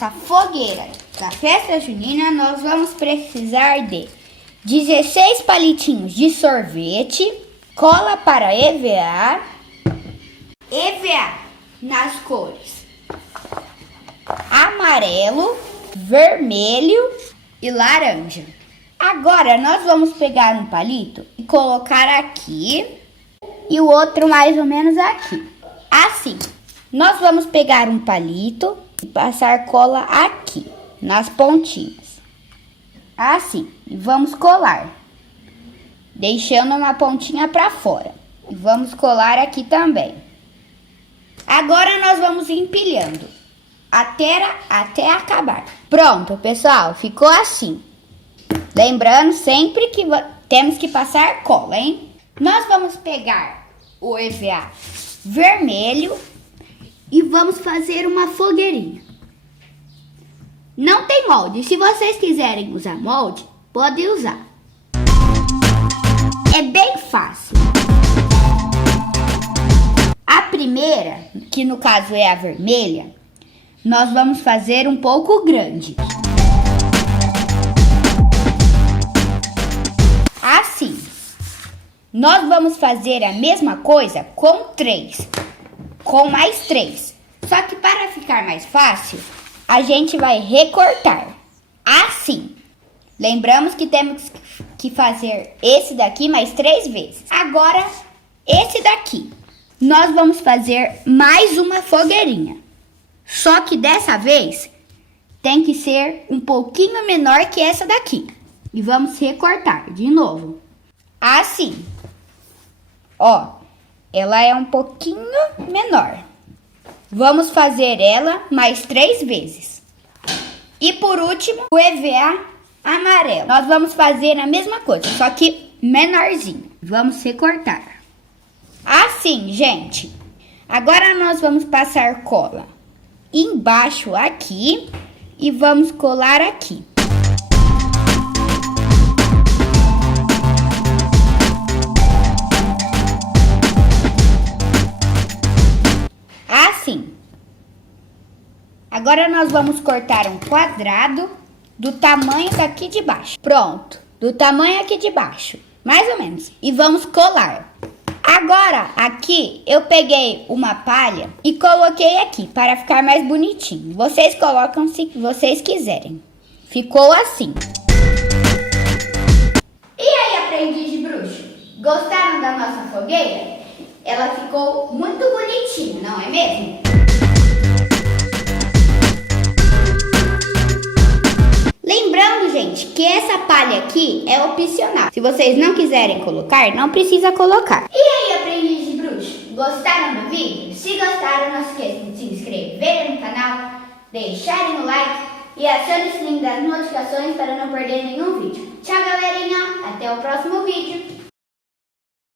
nossa fogueira da festa junina, nós vamos precisar de 16 palitinhos de sorvete, cola para EVA nas cores amarelo, vermelho e laranja. Agora nós vamos pegar um palito e colocar aqui e o outro mais ou menos aqui. Assim, nós vamos pegar um palito e passar cola aqui, nas pontinhas. Assim, e vamos colar, deixando uma pontinha para fora. E vamos colar aqui também. Agora nós vamos empilhando até acabar. Pronto, pessoal, ficou assim. Lembrando sempre que temos que passar cola, hein? Nós vamos pegar o EVA vermelho e vamos fazer uma fogueirinha. Não tem molde. Se vocês quiserem usar molde, pode usar. É bem fácil. A primeira, que no caso é a vermelha, nós vamos fazer um pouco grande. Assim. Nós vamos fazer a mesma coisa com mais três. Só que para ficar mais fácil, a gente vai recortar. Assim. Lembramos que temos que fazer esse daqui mais 3 vezes. Agora, esse daqui. Nós vamos fazer mais uma fogueirinha. Só que dessa vez, tem que ser um pouquinho menor que essa daqui. E vamos recortar de novo. Assim. Ó, ela é um pouquinho menor. Vamos fazer ela mais 3 vezes. E por último, o EVA amarelo. Nós vamos fazer a mesma coisa, só que menorzinho. Vamos recortar. Assim, gente. Agora nós vamos passar cola embaixo aqui e vamos colar aqui. Assim. Agora nós vamos cortar um quadrado do tamanho daqui de baixo. Pronto, do tamanho aqui de baixo, mais ou menos. E vamos colar. Agora, aqui, eu peguei uma palha e coloquei aqui para ficar mais bonitinho. Vocês colocam se vocês quiserem. Ficou assim. E aí, aprendiz de bruxo? Gostaram da nossa fogueira? Ela ficou muito bonitinha, não é mesmo? Lembrando, gente, que essa palha aqui é opcional. Se vocês não quiserem colocar, não precisa colocar. E aí, aprendiz de bruxo? Gostaram do vídeo? Se gostaram, não se esqueçam de se inscreverem no canal, deixarem o like e acionem o sininho das notificações para não perder nenhum vídeo. Tchau, galerinha! Até o próximo vídeo!